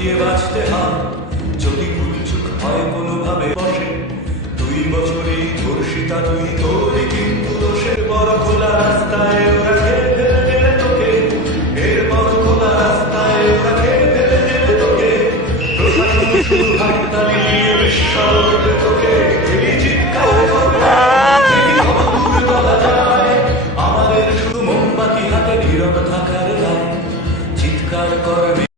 দিয়ে বাঁচতে হয় যদি ভুলচুক হয় কোনোভাবে বসে 2 বছরেই ধর্ষিতা তুই তোরে কিন্তু দোষের বড় খোলা রাস্তায় ওরা খেয়ে ফেলে গেলে তোকে এর বড় খোলা রাস্তায় ওরা খেয়ে ফেলে গেলে তোকে প্রশাসন শুধু হাততালি দিয়ে বিস্ময় তোকে এই চিৎকার করবে কি খবর বলা যায় আমাদের শুধু মোমবাতি হাতে নীরব থাকার দায় চিৎকার করবে